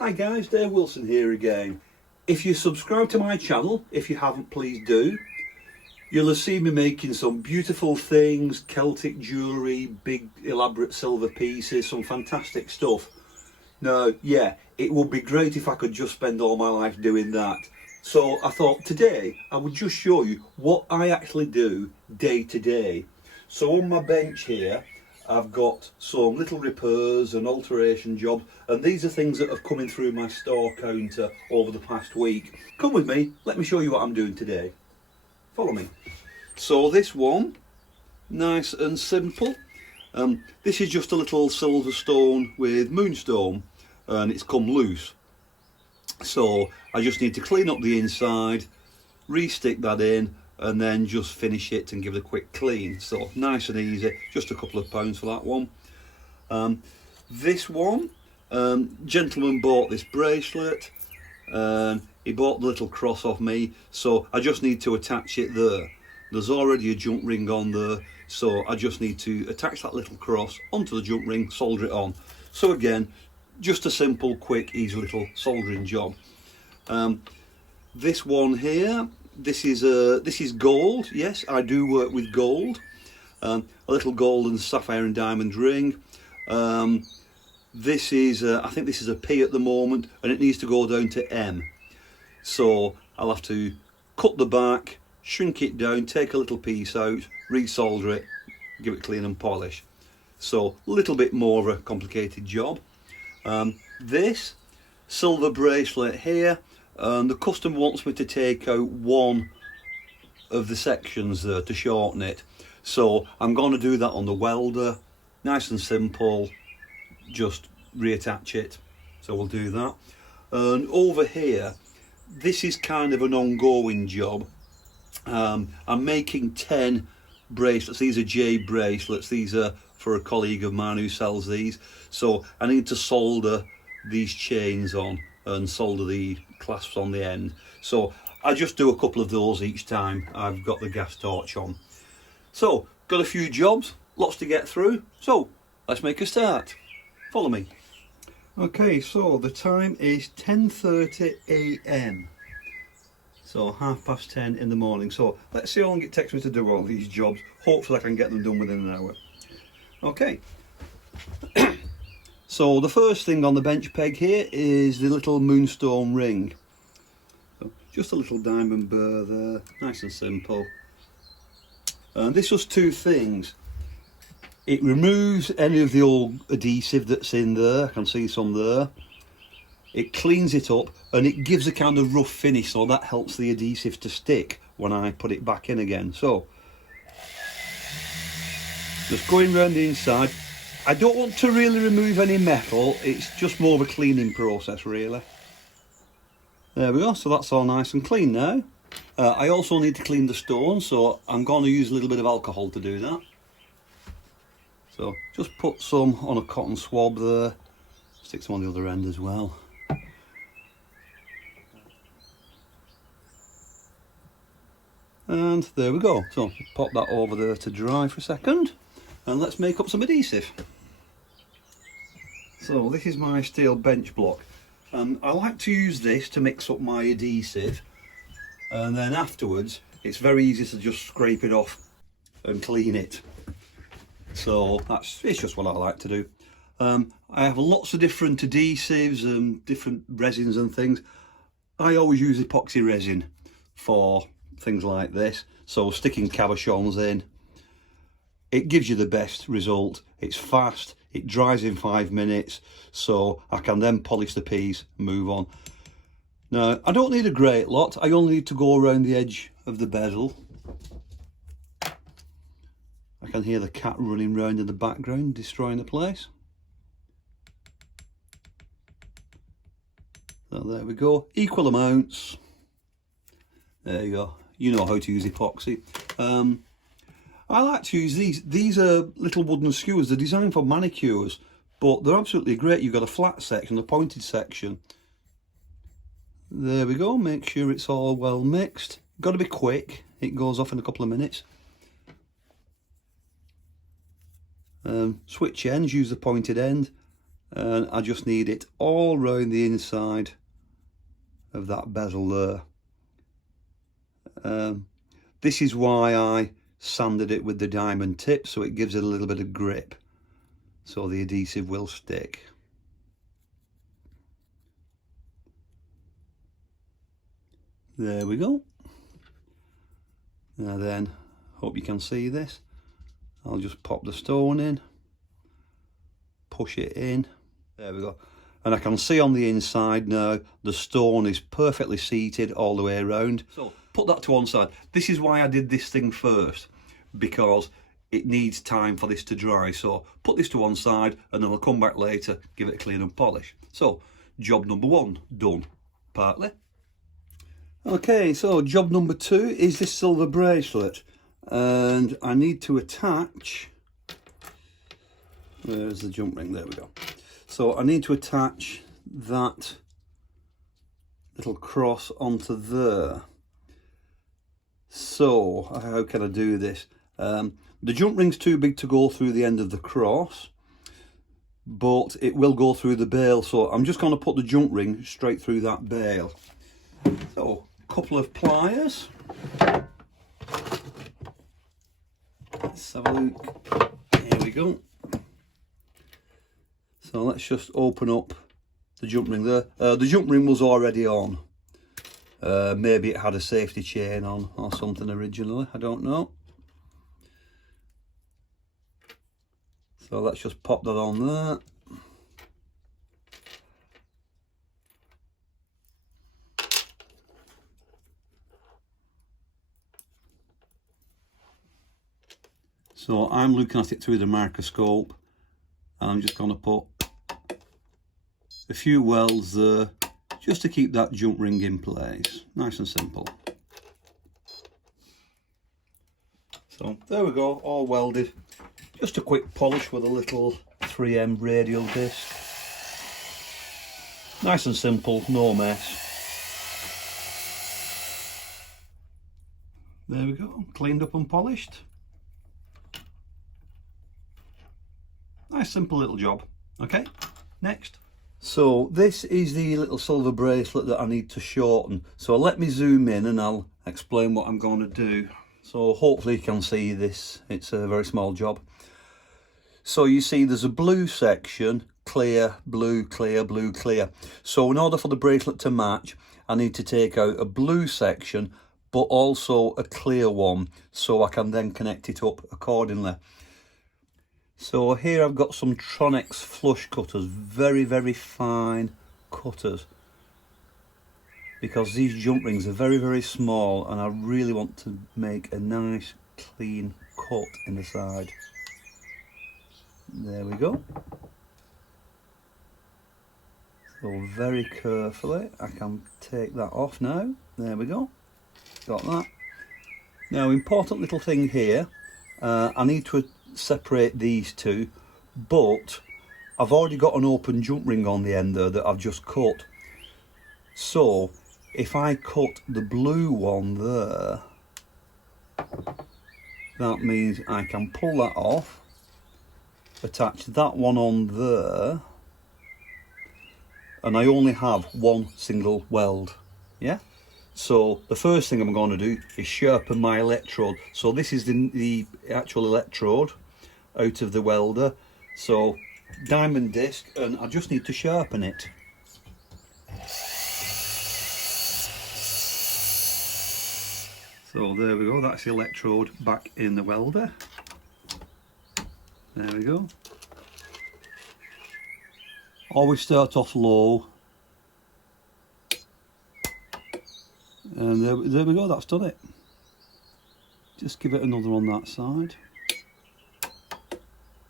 Hi guys, Dave Wilson here again. If you subscribe to my channel, if you haven't, please do. You'll have seen me making some beautiful things, Celtic jewellery, big elaborate silver pieces, some fantastic stuff. Now, yeah, it would be great if I could just spend all my life doing that. So I thought today I would just show you what I actually do day to day. So on my bench here, I've got some little repairs and alteration jobs, and these are things that have come in through my store counter over the past week. Come with me, let me show you what I'm doing today. Follow me. So this one, nice and simple. This is just a little silver stone with Moonstone, and it's come loose. So I just need to clean up the inside, re-stick that in, and then just finish it and give it a quick clean. So nice and easy, just a couple of pounds for that one. This one, gentleman bought this bracelet, and he bought the little cross off me, so I just need to attach it there. There's already a jump ring on there, so I just need to attach that little cross onto the jump ring, solder it on. So again, just a simple, quick, easy little soldering job. This one here, this is gold. Yes, I do work with gold. A little gold and sapphire and diamond ring. This is, I think this is a P at the moment, and it needs to go down to M. So I'll have to cut the back, shrink it down, take a little piece out, resolder it, give it clean and polish. So a little bit more of a complicated job. This silver bracelet here, the customer wants me to take out one of the sections there to shorten it. So I'm going to do that on the welder, nice and simple, just reattach it. So we'll do that. And over here, this is kind of an ongoing job. I'm making 10 bracelets. These are Jade bracelets. These are for a colleague of mine who sells these. So I need to solder these chains on and solder the clasps on the end. So I just do a couple of those each time I've got the gas torch on. So got a few jobs, lots to get through. So let's make a start. Follow me. Okay, so the time is 10:30 AM. So 10:30 in the morning. So let's see how long it takes me to do all these jobs. Hopefully I can get them done within an hour. Okay. So the first thing on the bench peg here is the little Moonstone ring. So just a little diamond burr there, nice and simple. And this does two things. It removes any of the old adhesive that's in there, I can see some there. It cleans it up and it gives a kind of rough finish, so that helps the adhesive to stick when I put it back in again. So just going round the inside. I don't want to really remove any metal, it's just more of a cleaning process really. There we go, so that's all nice and clean now. I also need to clean the stone, so I'm going to use a little bit of alcohol to do that. So just put some on a cotton swab there, stick some on the other end as well. And there we go, so pop that over there to dry for a second. And let's make up some adhesive. So this is my steel bench block. I like to use this to mix up my adhesive, and then afterwards it's very easy to just scrape it off and clean it. So it's just what I like to do. I have lots of different adhesives and different resins and things. I always use epoxy resin for things like this. So sticking cabochons in, it gives you the best result. It's fast, it dries in 5 minutes, so I can then polish the piece and move on. Now, I don't need a great lot, I only need to go around the edge of the bezel. I can hear the cat running round in the background, destroying the place. So there we go, equal amounts. There you go, you know how to use epoxy. I like to use these. These are little wooden skewers. They're designed for manicures, but they're absolutely great. You've got a flat section, a pointed section. There we go. Make sure it's all well mixed. Got to be quick. It goes off in a couple of minutes. Switch ends, use the pointed end, and I just need it all round the inside of that bezel there. This is why I sanded it with the diamond tip, so it gives it a little bit of grip, so the adhesive will stick. There we go. Now then, hope you can see this. I'll just pop the stone in, push it in. There we go. And I can see on the inside now the stone is perfectly seated all the way around. So put that to one side. This is why I did this thing first, because it needs time for this to dry. So put this to one side and then I'll come back later, give it a clean and polish. So job number one done, partly. Okay, so job number two is this silver bracelet, and I need to attach, where's the jump ring, there we go. So I need to attach that little cross onto there. So how can I do this? The jump ring's too big to go through the end of the cross, but it will go through the bail, so I'm just going to put the jump ring straight through that bail. So a couple of pliers. Let's have a look. Here we go. So let's just open up the jump ring there. The jump ring was already on. Maybe it had a safety chain on or something originally, I don't know. So let's just pop that on there. So I'm looking at it through the microscope, and I'm just going to put a few welds there just to keep that jump ring in place. Nice and simple. So there we go, all welded. Just a quick polish with a little 3M radial disc. Nice and simple, no mess. There we go, cleaned up and polished. Nice simple little job. Okay, next. So this is the little silver bracelet that I need to shorten. So let me zoom in and I'll explain what I'm going to do. So hopefully you can see this. It's a very small job. So you see there's a blue section, clear, blue, clear, blue, clear. So in order for the bracelet to match, I need to take out a blue section, but also a clear one, so I can then connect it up accordingly. So here I've got some Tronex flush cutters, very, very fine cutters, because these jump rings are very, very small and I really want to make a nice clean cut in the side. There we go. So very carefully I can take that off now. There we go, got that. Now, important little thing here, I need to separate these two, but I've already got an open jump ring on the end there that I've just cut. So if I cut the blue one there, that means I can pull that off, attach that one on there, and I only have one single weld. Yeah, so the first thing I'm going to do is sharpen my electrode. So this is the actual electrode out of the welder. So diamond disc, and I just need to sharpen it. So there we go, that's the electrode back in the welder. There we go. Always start off low. And there we go, that's done it. Just give it another on that side.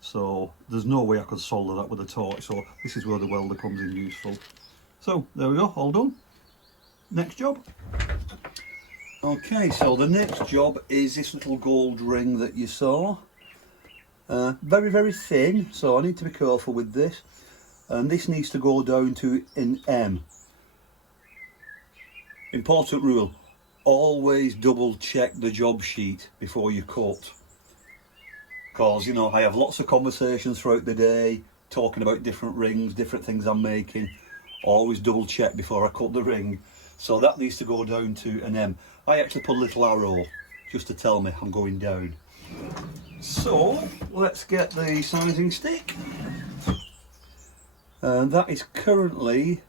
So there's no way I could solder that with a torch, so this is where the welder comes in useful. So there we go, all done. Next job. Okay, so the next job is this little gold ring that you saw. Very, very thin, so I need to be careful with this. And this needs to go down to an M. Important rule, always double check the job sheet before you cut. Because, you know, I have lots of conversations throughout the day talking about different rings, different things I'm making. Always double check before I cut the ring. So that needs to go down to an M. I actually put a little arrow just to tell me I'm going down. So let's get the sizing stick. And that is currently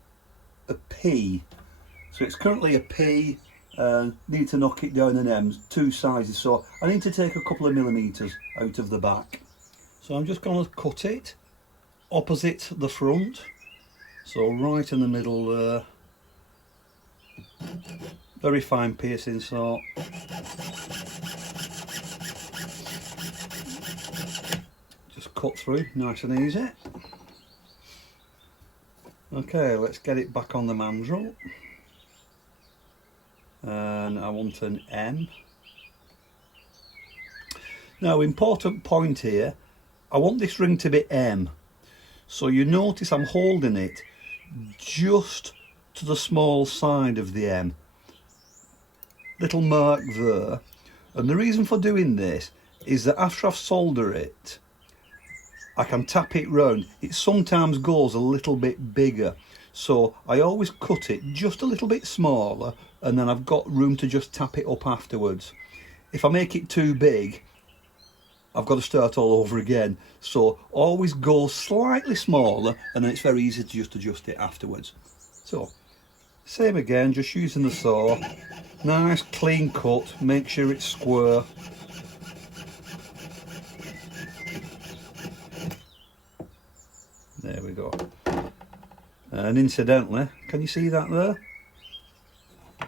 a P. So it's currently a P, and need to knock it down an M, 2 sizes. So I need to take a couple of millimeters out of the back. So I'm just going to cut it opposite the front. So right in the middle there. Very fine piercing saw. Just cut through, nice and easy. Okay, let's get it back on the mandrel. And I want an M. Now, important point here, I want this ring to be M. So you notice I'm holding it just to the small side of the M. Little mark there. And the reason for doing this is that after I've soldered it, I can tap it round. It sometimes goes a little bit bigger. So I always cut it just a little bit smaller, and then I've got room to just tap it up afterwards. If I make it too big, I've got to start all over again. So always go slightly smaller, and then it's very easy to just adjust it afterwards. So same again, just using the saw. Nice clean cut, make sure it's square. There we go. And incidentally, can you see that there?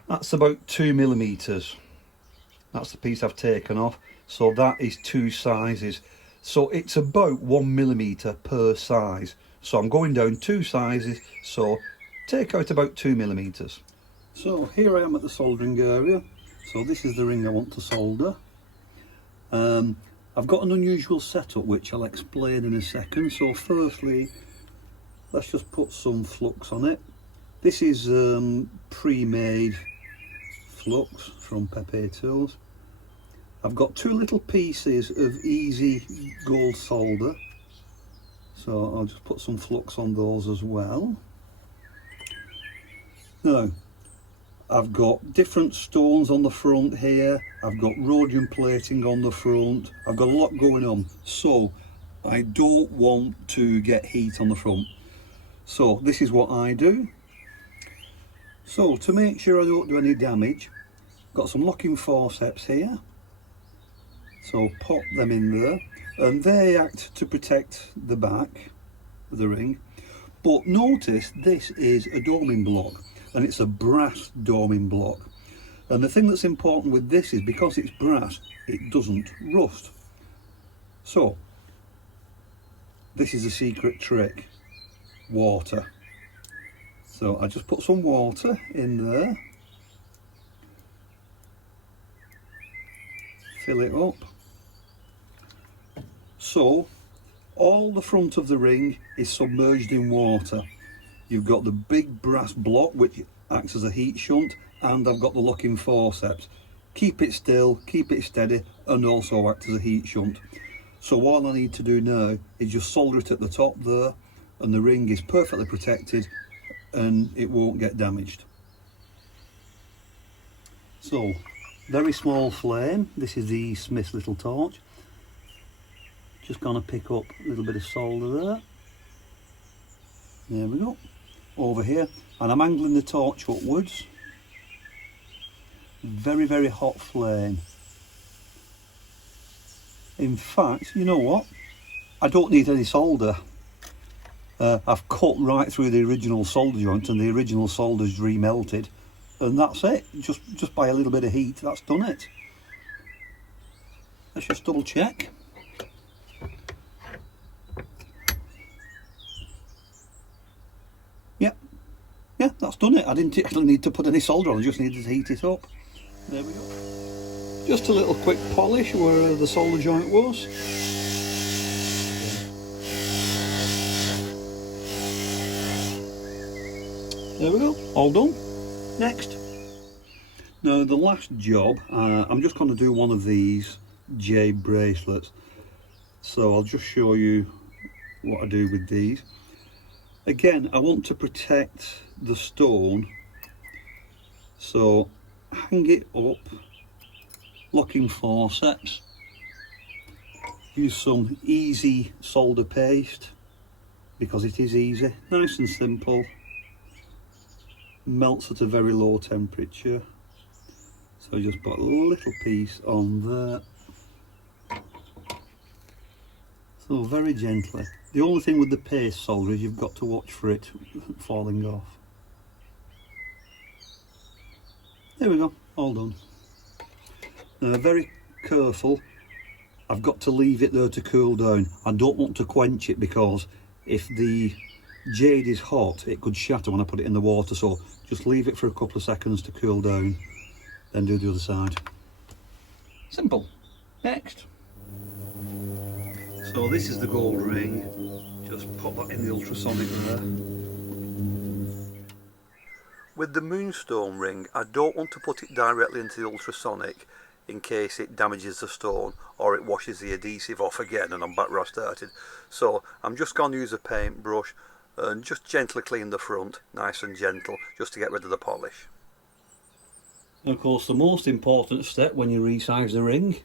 That's about 2 millimeters. That's the piece I've taken off. So that is 2 sizes. So it's about 1 millimeter per size. So I'm going down 2 sizes. So take out about 2 millimeters. So here I am at the soldering area. So this is the ring I want to solder. I've got an unusual setup which I'll explain in a second. So firstly, let's just put some flux on it. This is pre-made flux from Pepe Tools. I've got 2 little pieces of easy gold solder, so I'll just put some flux on those as well. Now, I've got different stones on the front here, I've got rhodium plating on the front, I've got a lot going on, so I don't want to get heat on the front. So this is what I do. So to make sure I don't do any damage, I've got some locking forceps here. So pop them in there, and they act to protect the back of the ring. But notice this is a doming block, and it's a brass doming block. And the thing that's important with this is because it's brass, it doesn't rust. So this is a secret trick. Water. So I just put some water in there, fill it up. So all the front of the ring is submerged in water. You've got the big brass block which acts as a heat shunt, and I've got the locking forceps. Keep it still, keep it steady, and also act as a heat shunt. So all I need to do now is just solder it at the top there, and the ring is perfectly protected and it won't get damaged. So, very small flame. This is the Smith's little torch. Just gonna pick up a little bit of solder there. There we go. Over here, and I'm angling the torch upwards. Very, very hot flame. In fact, you know what? I don't need any solder. I've cut right through the original solder joint, and the original solder's remelted, and that's it. Just by a little bit of heat, that's done it. Let's just double check. Yeah, that's done it. I didn't actually need to put any solder on, I just needed to heat it up. There we go. Just a little quick polish where the solder joint was. There we go, all done. Next. Now the last job, I'm just going to do one of these Jade bracelets. So I'll just show you what I do with these. Again, I want to protect the stone, so hang it up, locking forceps, use some easy solder paste because it is easy, nice and simple, melts at a very low temperature. So just put a little piece on there. So very gently. The only thing with the paste solder is you've got to watch for it falling off. There we go, all done. Now very careful, I've got to leave it there to cool down. I don't want to quench it because if the jade is hot it could shatter when I put it in the water, so just leave it for a couple of seconds to cool down, then do the other side. Simple. Next. So this is the gold ring, just pop that in the ultrasonic there. With the Moonstone ring, I don't want to put it directly into the ultrasonic in case it damages the stone or it washes the adhesive off again and I'm back where I started. So I'm just going to use a paintbrush and just gently clean the front, nice and gentle, just to get rid of the polish. And of course the most important step when you resize the ring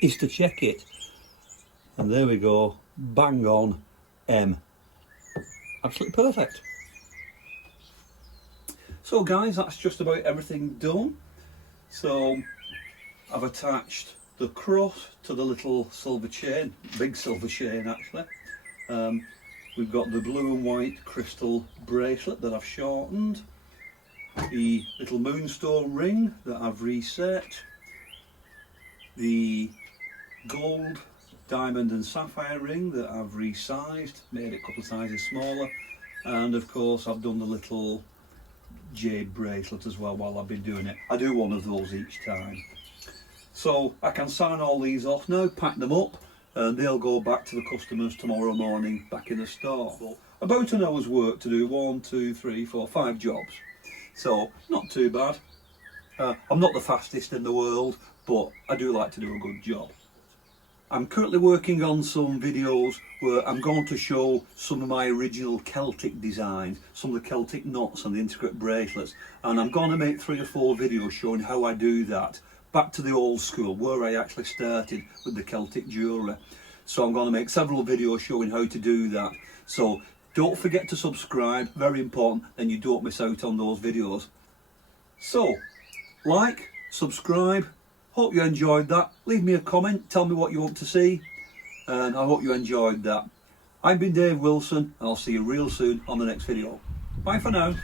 is to check it. And there we go, bang on M. Absolutely perfect. So guys, that's just about everything done. So I've attached the cross to the little silver chain, big silver chain actually. We've got the blue and white crystal bracelet that I've shortened, the little moonstone ring that I've reset, the gold, diamond and sapphire ring that I've resized, made it a couple of sizes smaller, and of course I've done the little jade bracelet as well while I've been doing it. I do one of those each time. So I can sign all these off now, pack them up, and they'll go back to the customers tomorrow morning back in the store. But about an hour's work to do 1, 2, 3, 4, 5 jobs. So not too bad. I'm not the fastest in the world, but I do like to do a good job. I'm currently working on some videos where I'm going to show some of my original Celtic designs, some of the Celtic knots and the intricate bracelets, and I'm going to make 3 or 4 videos showing how I do that, back to the old school where I actually started with the Celtic jewellery. So I'm going to make several videos showing how to do that. So don't forget to subscribe, very important, and you don't miss out on those videos. So like, subscribe. Hope you enjoyed that. Leave me a comment, tell me what you want to see, and I hope you enjoyed that. I've been Dave Wilson, and I'll see you real soon on the next video. Bye for now.